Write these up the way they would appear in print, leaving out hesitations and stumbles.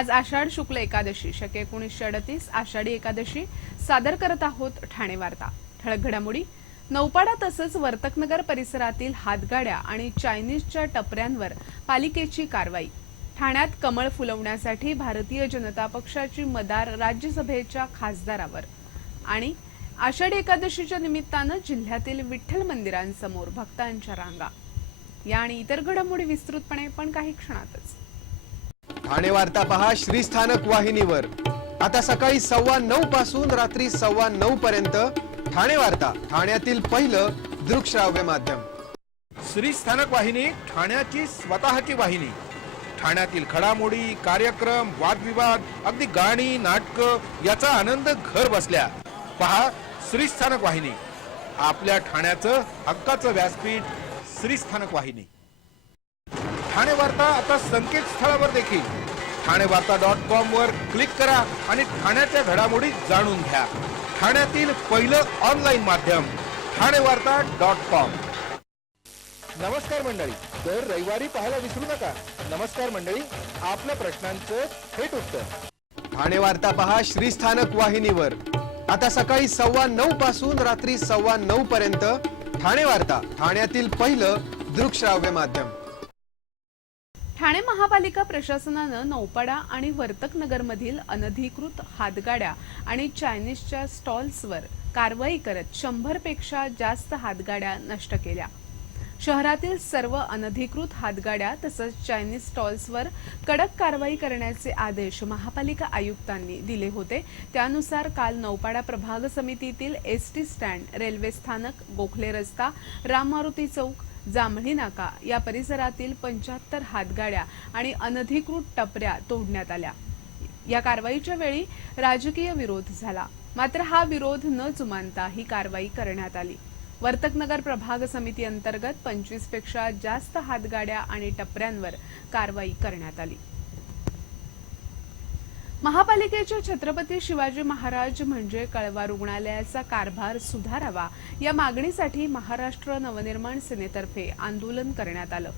आज आषाढ शुक्ल एकादशी शके 1938 आषाढी एकादशी सादर करत आहोत ठाणे वार्ता। ठळक घडामोडी। नौपाडा तसंच वर्तकनगर परिसरातील हातगाड्या आणि चायनीजच्या टपऱ्यांवर पालिकेची कारवाई। ठाण्यात कमळ फुलवण्यासाठी भारतीय जनता पक्षाची मदार राज्यसभेच्या खासदारावर। आणि आषाढी एकादशीच्या निमित्तानं जिल्ह्यातील विठ्ठल मंदिरांसमोर भक्तांच्या रांगा। या आणि इतर घडामोडी विस्तृतपणे पण काही क्षणातच। ठाणे वार्ता पहा श्रीस्थानक वाहिनीवर। आता सकाळी 9:15 पासून रात्री 9:15 पर्यंत ठाणे वार्ता, ठाण्यातील पहिलं दृकश्राव्य माध्यम। श्रीस्थानक वाहिनी ठाण्याची स्वतःची वाहिनी। ठाण्यातील घडामोडी, कार्यक्रम, वादविवाद, अगदी गाणी, नाटक याचा आनंद घर बसल्या पहा श्रीस्थानक वाहिनी। आपल्या ठाण्याचं हक्काचं व्यासपीठ श्रीस्थानक वाहिनी। ठाणे वार्ता आता संकेतस्थळावर देखील ठाणेवार्ता.com वर क्लिक करा आणि ठाण्याच्या घडामोडी जाणून घ्या। ठाण्यातील पहिलं ऑनलाईन माध्यम ठाणेवार्ता.com। नमस्कार मंडळी, दर रविवारी पाहायला विसरू नका। नमस्कार मंडळी, आपल्या प्रश्नांचं थेट उत्तर। ठाणे वार्ता पहा श्रीस्थानक वाहिनीवर। आता सकाळी 9:15 पासून रात्री 9:15 पर्यंत ठाणे वार्ता, ठाण्यातील पहिलं दृकश्राव्य माध्यम। ठाणे महापालिका प्रशासनानं नौपाडा आणि वर्तकनगरमधील अनधिकृत हातगाड्या आणि चायनीजच्या स्टॉल्सवर कारवाई करत 100 पेक्षा जास्त हातगाड्या नष्ट केल्या। शहरातील सर्व अनधिकृत हातगाड्या तसंच चायनीज स्टॉल्सवर कडक कारवाई करण्याचे आदेश महापालिका आयुक्तांनी दिले होते। त्यानुसार काल नौपाडा प्रभाग समितीतील एसटी स्टँड, रेल्वे स्थानक, गोखले रस्ता, राम मारुती चौक, जांभळी नाका या परिसरातील 75 हातगाड्या आणि अनधिकृत टपऱ्या तोडण्यात आल्या। या कारवाईच्या वेळी राजकीय विरोध झाला, मात्र हा विरोध न जुमानता ही कारवाई करण्यात आली। वर्तकनगर प्रभाग समिती अंतर्गत 25 पेक्षा जास्त हातगाड्या आणि टपऱ्यांवर कारवाई करण्यात आली। महापालिकेच्या छत्रपती शिवाजी महाराज म्हणजे कळवा रुग्णालयाचा कारभार सुधारावा या मागणीसाठी महाराष्ट्र नवनिर्माण सेनेतर्फे आंदोलन करण्यात आलं।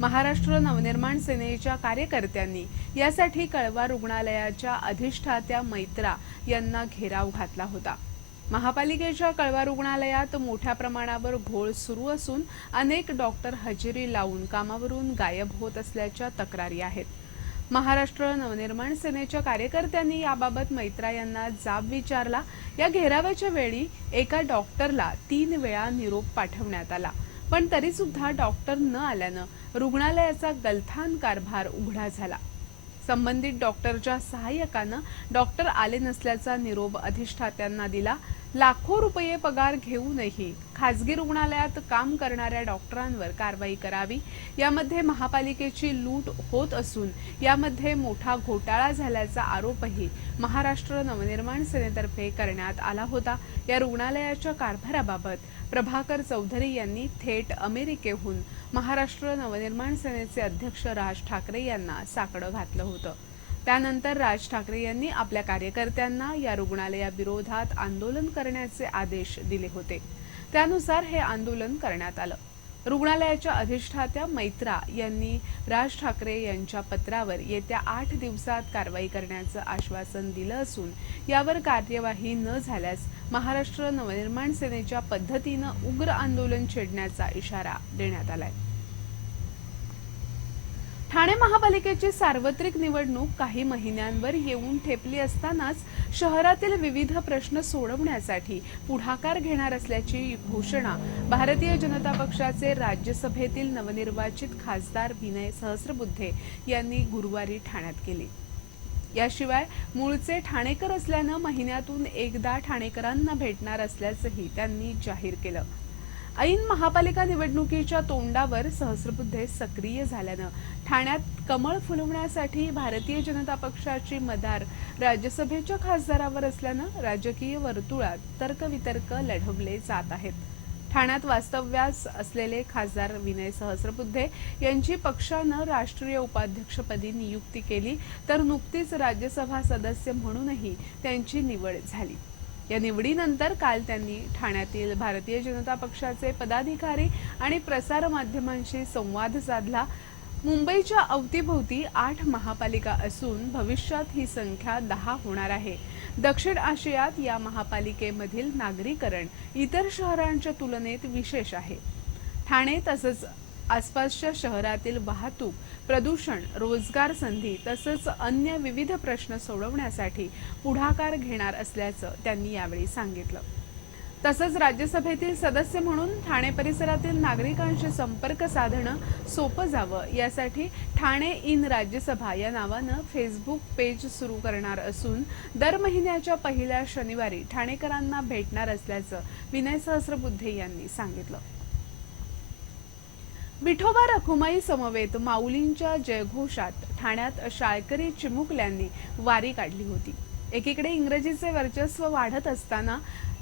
महाराष्ट्र नवनिर्माण सेनेच्या कार्यकर्त्यांनी यासाठी कळवा रुग्णालयाच्या अधिष्ठात्या मैत्रा यांना घेराव घातला होता। महापालिकेच्या कळवा रुग्णालयात मोठ्या प्रमाणावर घोळ सुरू असून अनेक डॉक्टर हजेरी लावून कामावरून गायब होत असल्याच्या तक्रारी आहेत। महाराष्ट्र नवनिर्माण सेनेच्या कार्यकर्त्यांनी याबाबत मैत्रा यांना जाब विचारला। या घेरावाच्या वेळी एका डॉक्टरला 3 वेळा निरोप पाठवण्यात आला, पण तरी सुद्धा डॉक्टर न आल्यानं रुग्णालयाचा गलथान कारभार उघडा झाला। संबंधित डॉक्टरच्या सहाय्यकानं डॉक्टर आले नसल्याचा निरोप अधिष्ठात्यांना दिला। लाखो रुपये पगार घेऊनही खासगी रुग्णालयात काम करणाऱ्या डॉक्टरांवर कारवाई करावी। यामध्ये महापालिकेची लूट होत असून यामध्ये मोठा घोटाळा झाल्याचा आरोपही महाराष्ट्र नवनिर्माण सेनेतर्फे करण्यात आला होता। या रुग्णालयाच्या कारभाराबाबत प्रभाकर चौधरी यांनी थेट अमेरिकेहून महाराष्ट्र नवनिर्माण सेनेचे अध्यक्ष राज ठाकरे यांना साकडं घातलं होतं। त्यानंतर राज ठाकरे यांनी आपल्या कार्यकर्त्यांना या रुग्णालयाविरोधात आंदोलन करण्याचे आदेश दिले होते। त्यानुसार हे आंदोलन करण्यात आलं। रुग्णालयाच्या अधिष्ठात्या मैत्रा यांनी राज ठाकरे यांच्या पत्रावर येत्या 8 दिवसात कारवाई करण्याचं आश्वासन दिलं असून यावर कार्यवाही न झाल्यास महाराष्ट्र नवनिर्माण सेनेच्या पद्धतीनं उग्र आंदोलन छेडण्याचा इशारा देण्यात आलाय। ठाणे महापालिकेची सार्वत्रिक निवडणूक काही महिन्यांवर येऊन ठेपली असतानाच शहरातील विविध प्रश्न सोडवण्यासाठी पुढाकार घेणार असल्याची घोषणा भारतीय जनता पक्षाचे राज्यसभेतील नवनिर्वाचित खासदार विनय सहस्रबुद्धे यांनी गुरुवारी ठाण्यात केली। याशिवाय मूळचे ठाणेकर असल्यानं महिन्यातून एकदा ठाणेकरांना भेटणार असल्याचंही त्यांनी जाहीर केलं। ऐन महापालिका निवडणुकीच्या तोंडावर सहस्रबुद्धे सक्रिय झाल्यानं ठाण्यात कमळ फुलवण्यासाठी भारतीय जनता पक्षाची मदार राज्यसभेच्या खासदारावर असल्यानं राजकीय वर्तुळात तर्कवितर्क लढवले जात आहेत। ठाण्यात वास्तव्यास असलेले खासदार विनय सहस्रबुद्धे यांची पक्षानं राष्ट्रीय उपाध्यक्षपदी नियुक्ती केली, तर नुकतीच राज्यसभा सदस्य म्हणूनही त्यांची निवड झाली। या निवडीनंतर काल त्यांनी ठाण्यातील भारतीय जनता पक्षाचे पदाधिकारी आणि प्रसार माध्यमांशी संवाद साधला। मुंबईच्या अवतीभोवती 8 महापालिका असून भविष्यात ही संख्या 10 होणार आहे. दक्षिण आशियात या महापालिकेमधील नागरीकरण इतर शहरांच्या तुलनेत विशेष आहे. ठाणे तसंच आसपासच्या शहरातील वाहतूक, प्रदूषण, रोजगार संधी तसंच अन्य विविध प्रश्न सोडवण्यासाठी पुढाकार घेणार असल्याचं त्यांनी यावेळी सांगितलं. तसंच राज्यसभेतील सदस्य म्हणून ठाणे परिसरातील नागरिकांशी संपर्क साधणं सोपं जावं यासाठी ठाणे इन राज्यसभा या नावानं फेसबुक पेज सुरू करणार असून दर महिन्याच्या पहिल्या शनिवारी ठाणेकरांना भेटणार असल्याचं विनय सहस्रबुद्धे यांनी सांगितलं. विठोबा रखुमाई समवेत माऊलींच्या जयघोषात ठाण्यात शाळकरी चिमुकल्यांनी वारी काढली होती. एकीकडे इंग्रजीचे वर्चस्व वाढत असताना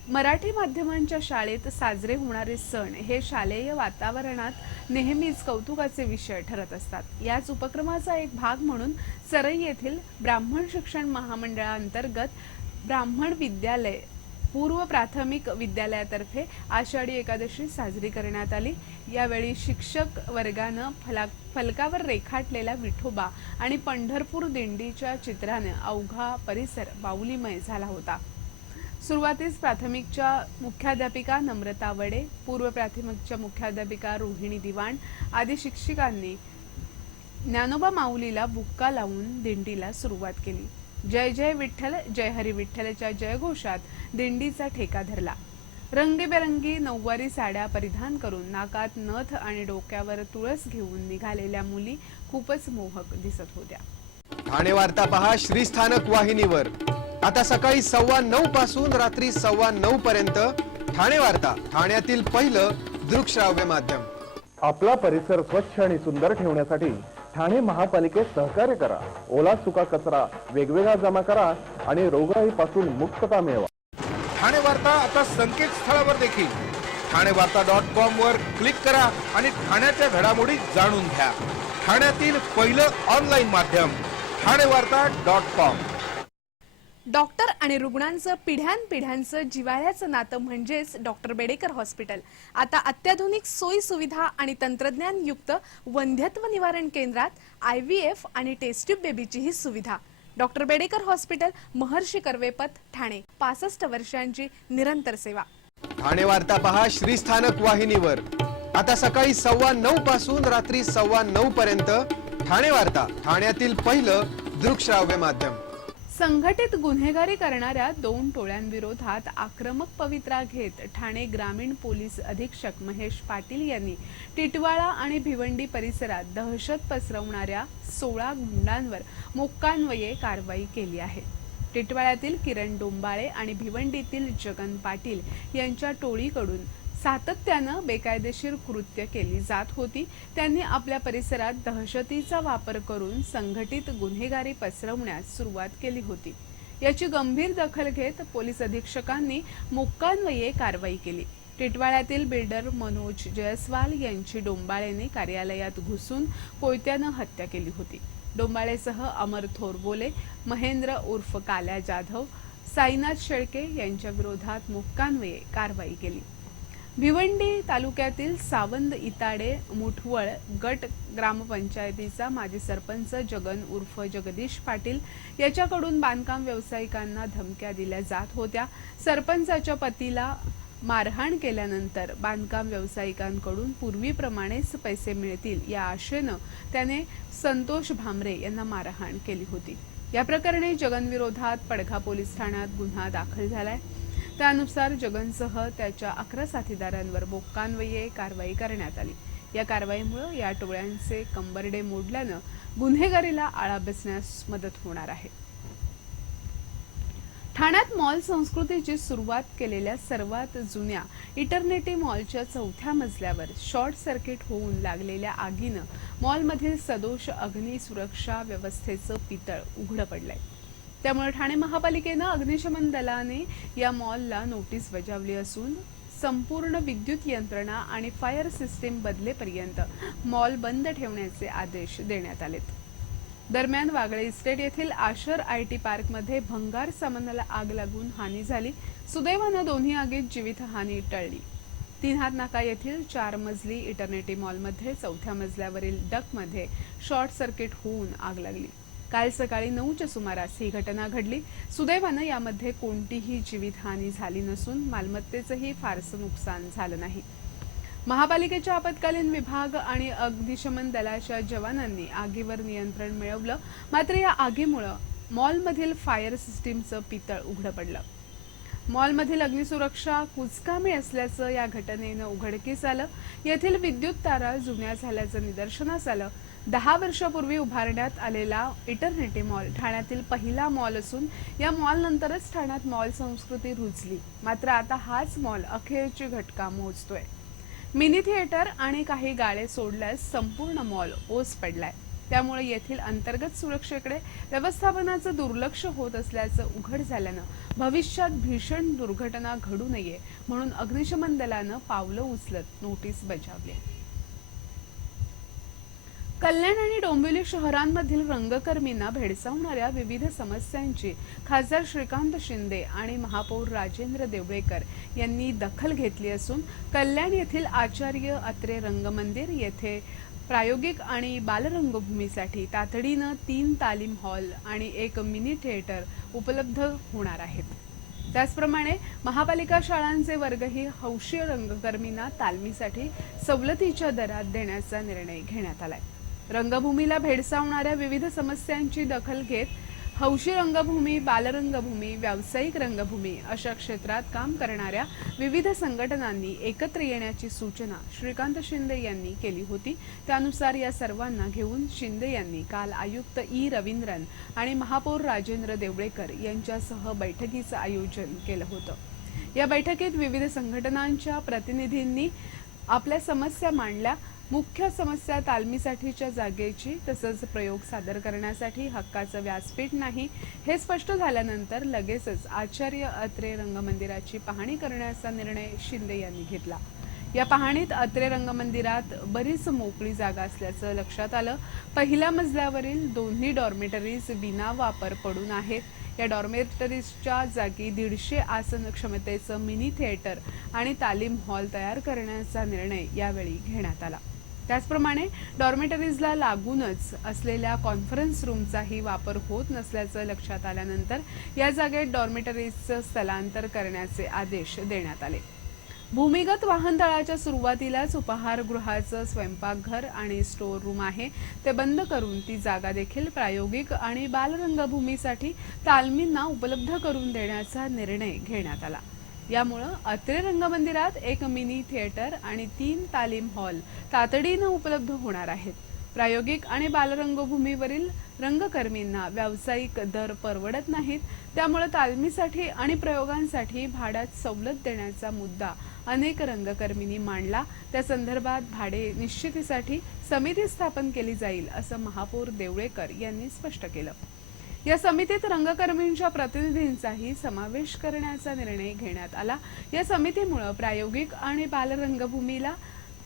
मराठी माध्यमांच्या शाळेत साजरे होणारे सण हे शालेय वातावरणात नेहमीच कौतुकाचे विषय ठरत असतात. याच उपक्रमाचा एक भाग म्हणून सरई येथील ब्राह्मण शिक्षण महामंडळांतर्गत ब्राह्मण विद्यालय पूर्व प्राथमिक विद्यालयातर्फे आषाढी एकादशी साजरी करण्यात आली. यावेळी शिक्षक वर्गानं फलकावर रेखाटलेला विठोबा आणि पंढरपूर दिंडीच्या चित्राने अवघा परिसर बाहुलीमय झाला होता. सुरुवातीस प्राथमिकच्या मुख्याध्यापिका नम्रता वडे, पूर्व प्राथमिकच्या मुख्याध्यापिका रोहिणी दिवाण आदी शिक्षिकांनी ज्ञानोबा माऊलीला बुक्का लावून दिंडीला सुरुवात केली. जय जय विठ्ठल, जय हरी विठ्ठलच्या जयघोषात दिंडीचा ठेका धरला. रंगीबेरंगी नऊवारी साड्या परिधान करून नाकात नथ आणि डोक्यावर तुळस घेऊन निघालेल्या मुली खूपच मोहक दिसत होत्या. ठाणे वार्ता पहा श्रीस्थानक वाहिनीवर. आता सकाळी 9:15 पासून रात्री 9:15 पर्यंत ठाणे वार्ता, ठाण्यातील पहिलं दृकश्राव्य माध्यम. आपला परिसर स्वच्छ आणि सुंदर ठेवण्यासाठी ठाणे महापालिकेत सहकार्य करा. ओला सुका कचरा वेगवेगळा जमा करा आणि रोगराईपासून मुक्तता मिळवा. ठाणे वार्ता आता संकेतस्थळावर देखील ठाणेवार्ता.com वर क्लिक करा आणि ठाण्याच्या घडामोडी जाणून घ्या. ठाण्यातील पहिलं ऑनलाईन माध्यम ठाणेवार्ता.com. डॉक्टर आणि रुग्णांचं पिढ्यानपिढ्यांचं जिव्हाळ्याचं नातं म्हणजेच डॉक्टर बेडेकर हॉस्पिटल. आता अत्याधुनिक सोयी सुविधा आणि तंत्रज्ञान युक्त वंध्यत्व निवारण केंद्रात IVF आणि टेस्ट ट्यूब बेबीचीही सुविधा. डॉक्टर बेडेकर हॉस्पिटल, महर्षी कर्वेपथ, ठाणे. 65 वर्षांची निरंतर सेवा. ठाणे वार्ता पहा श्रीस्थानक वाहिनीवर. आता सकाळी 9:15 पासून रात्री 9:15 पर्यंत ठाणे वार्ता, ठाण्यातील पहिलं दृकश्राव्य माध्यम. संघटित गुन्हेगारी करणाऱ्या 2 टोळ्यांविरोधात आक्रमक पवित्रा घेत ठाणे ग्रामीण पोलीस अधीक्षक महेश पाटील यांनी टिटवाळा आणि भिवंडी परिसरात दहशत पसरवणाऱ्या 16 गुंडांवर मोक्कान्वये कारवाई केली आहे. टिटवाळ्यातील किरण डोंबाळे आणि भिवंडीतील जगन पाटील यांच्या टोळीकडून सातत्यानं बेकायदेशीर कृत्य केली जात होती. त्यांनी आपल्या परिसरात दहशतीचा वापर करून संघटित गुन्हेगारी पसरवण्यास सुरुवात केली होती. याची गंभीर दखल घेत पोलीस अधीक्षकांनी मोक्कान्वये कारवाई केली. टिटवाळ्यातील बिल्डर मनोज जयस्वाल यांची डोंबाळेने कार्यालयात घुसून कोयत्यानं हत्या केली होती. डोंबाळेसह अमर थोरबोले, महेंद्र उर्फ काल्या जाधव, साईनाथ शेळके यांच्या विरोधात मोक्कान्वये कारवाई केली. भिवंडी तालुक्यातील सावंद इताडे मुठवळ गट ग्रामपंचायतीचा माजी सरपंच जगन उर्फ जगदीश पाटील याच्याकडून बांधकाम व्यावसायिकांना धमक्या दिल्या जात होत्या. सरपंचाच्या पतीला मारहाण केल्यानंतर बांधकाम व्यावसायिकांकडून पूर्वीप्रमाणेच पैसे मिळतील या आशेनं त्याने संतोष भामरे यांना मारहाण केली होती. या प्रकरणी जगन विरोधात पडघा पोलीस ठाण्यात गुन्हा दाखल झालाय. त्यानुसार जगनसह त्याच्या 11 साथीदारांवर मोक्कान्वये कारवाई करण्यात आली. या कारवाईमुळे या टोळ्यांचे कंबरडे मोडल्यानं गुन्हेगारीला आळा बसण्यास मदत होणार आहे. ठाण्यात मॉल संस्कृतीची सुरुवात केलेल्या सर्वात जुन्या इटर्निटी मॉलच्या 4थ्या मजल्यावर शॉर्ट सर्किट होऊन लागलेल्या आगीनं मॉलमधील सदोष अग्नी सुरक्षा व्यवस्थेचं पितळ उघडं पडलंय. त्यामुळे ठाणे महापालिकेनं अग्निशमन दलाने या मॉलला नोटीस बजावली असून संपूर्ण विद्युत यंत्रणा आणि फायर सिस्टीम बदलेपर्यंत मॉल बंद ठेवण्याचे आदेश देण्यात आलेत. दरम्यान वागळे इस्टेट येथील आशर IT पार्कमध्ये भंगार सामानाला आग लागून हानी झाली. सुदैवानं दोन्ही आगीत जीवितहानी टळली. तीन हात नाका येथील 4 मजली इटर्निटी मॉलमध्ये 4थ्या मजल्यावरील डकमध्ये शॉर्ट सर्किट होऊन आग लागली। काल सकाळी 9च्या सुमारास ही घटना घडली। सुदैवाने यामध्ये कोणतीही जीवितहानी झाली नसून मालमत्तेचेही फारसं नुकसान झालं नाही। महापालिकेच्या आपत्कालीन विभाग आणि अग्निशमन दलाच्या जवानांनी आगीवर नियंत्रण मिळवलं, मात्र या आगीमुळे मॉलमधील फायर सिस्टीमचं पितळ उघडं पडलं। मॉलमधील अग्निसुरक्षा कुचकामी असल्याचं या घटनेनं उघडकीस आलं। येथील विद्युत तारा जुन्या झाल्याचं निदर्शनास आलं। 10 वर्षापूर्वी उभारण्यात आलेला इटर्निटी मॉल ठाण्यातील पहिला मॉल असून या मॉलनंतरच ठाण्यात मॉल संस्कृती रुजली। मात्र आता हाच मॉल अखेरची घटका मोजतोय। मिनी थिएटर आणि काही गाळे सोडल्यास संपूर्ण मॉल ओस पडलाय। त्यामुळे येथील अंतर्गत सुरक्षेकडे व्यवस्थापनाचं दुर्लक्ष होत असल्याचं उघड झाल्यानं भविष्यात भीषण दुर्घटना घडू नये म्हणून अग्निशमन दलानं पावलं उचलत नोटीस बजावली आहे। कल्याण आणि डोंबिवली शहरांमधील रंगकर्मींना भेडसावणाऱ्या विविध समस्यांची खासदार श्रीकांत शिंदे आणि महापौर राजेंद्र देवळेकर यांनी दखल घेतली असून कल्याण येथील आचार्य अत्रे रंगमंदिर येथे प्रायोगिक आणि बालरंगभूमीसाठी तातडीनं 3 तालीम हॉल आणि 1 मिनी थिएटर उपलब्ध होणार आहेत। त्याचप्रमाणे महापालिका शाळांचे वर्गही हौशी रंगकर्मींना तालमीसाठी सवलतीच्या दरात देण्याचा निर्णय घेण्यात आलाय। रंगभूमीला भेडसावणाऱ्या विविध समस्यांची दखल घेत हौशी रंगभूमी, बालरंगभूमी, व्यावसायिक रंगभूमी अशा क्षेत्रात काम करणाऱ्या विविध संघटनांनी एकत्र येण्याची सूचना श्रीकांत शिंदे यांनी केली होती। त्यानुसार या सर्वांना घेऊन शिंदे यांनी काल आयुक्त ई रवींद्रन आणि महापौर राजेंद्र देवळेकर यांच्यासह बैठकीचं आयोजन केलं होतं। या बैठकीत विविध संघटनांच्या प्रतिनिधींनी आपल्या समस्या मांडल्या। मुख्य समस्या तालमीसाठीच्या जागेची तसंच प्रयोग सादर करण्यासाठी हक्काचं व्यासपीठ नाही हे स्पष्ट झाल्यानंतर लगेचच आचार्य अत्रे रंगमंदिराची पाहणी करण्याचा निर्णय शिंदे यांनी घेतला। या पाहणीत अत्रे रंगमंदिरात बरीच मोकळी जागा असल्याचं लक्षात आलं। पहिल्या मजल्यावरील दोन्ही डॉर्मेटरीज विना वापर पडून आहेत। या डॉर्मेटरीजच्या जागी 150 आसन क्षमतेचं मिनी थिएटर आणि तालीम हॉल तयार करण्याचा निर्णय यावेळी घेण्यात आला। त्याचप्रमाणे डॉर्मेटरीजला लागूनच असलेल्या कॉन्फरन्स रूमचाही वापर होत नसल्याचं लक्षात आल्यानंतर या जागेत डॉर्मेटरीजचं स्थलांतर करण्याचे आदेश देण्यात आले। भूमिगत वाहनतळाच्या सुरुवातीलाच उपाहारगृहाचं स्वयंपाकघर आणि स्टोअर रूम आहे ते बंद करून ती जागा देखील प्रायोगिक आणि बालरंगभूमीसाठी तालमींना उपलब्ध करून देण्याचा निर्णय घेण्यात आला। यामुळे अत्रे रंगमंदिरात 1 मिनी थिएटर आणि 3 तालीम हॉल तातडीनं उपलब्ध होणार आहेत। प्रायोगिक आणि बालरंगभूमीवरील रंगकर्मींना व्यावसायिक दर परवडत नाहीत। त्यामुळे तालमीसाठी आणि प्रयोगांसाठी भाड्यात सवलत देण्याचा मुद्दा अनेक रंगकर्मींनी मांडला। त्या संदर्भात भाडे निश्चितीसाठी समिती स्थापन केली जाईल असं महापौर देवळेकर यांनी स्पष्ट केलं। या समितीत रंगकर्मींच्या प्रतिनिधींचाही समावेश करण्याचा निर्णय घेण्यात आला। या समितीमुळे प्रायोगिक आणि बालरंगभूमीला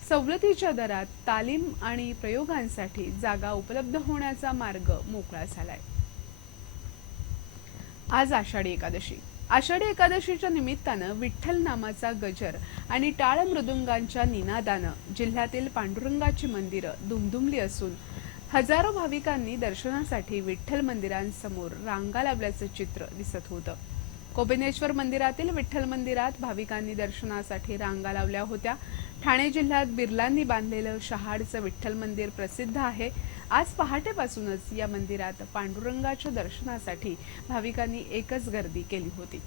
सवलतीच्या दरात तालीम आणि प्रयोगांसाठी जागा उपलब्ध होण्याचा मार्ग मोकळा झालाय। आज आषाढी एकादशी। आषाढी एकादशीच्या निमित्तानं विठ्ठल नामाचा गजर आणि टाळ मृदुंगांच्या निनादानं जिल्ह्यातील पांडुरंगाची मंदिरं दुमदुमली असून हजारो भाविकांनी दर्शनासाठी विठ्ठल मंदिरांसमोर रांगा लावल्याचं चित्र दिसत होतं। कोपिनेश्वर मंदिरातील विठ्ठल मंदिरात भाविकांनी दर्शनासाठी रांगा लावल्या होत्या। ठाणे जिल्ह्यात बिर्लांनी बांधलेलं शहाडचं विठ्ठल मंदिर प्रसिद्ध आहे। आज पहाटेपासूनच या मंदिरात पांडुरंगाच्या दर्शनासाठी भाविकांनी एकच गर्दी केली होती।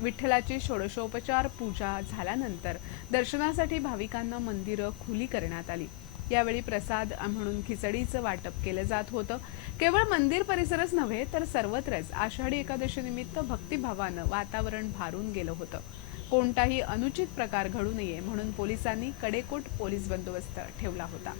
विठ्ठलाची षोडशोपचार पूजा झाल्यानंतर दर्शनासाठी भाविकांना मंदिरं खुली करण्यात आली। यावेळी प्रसाद म्हणून खिचडीचं वाटप केलं जात होतं। केवळ मंदिर परिसरच नव्हे तर सर्वत्रच आषाढी एकादशी निमित्त भक्तिभावानं वातावरण भारून गेलं होतं। कोणताही अनुचित प्रकार घडू नये म्हणून पोलिसांनी कडेकोट पोलीस बंदोबस्त ठेवला होता।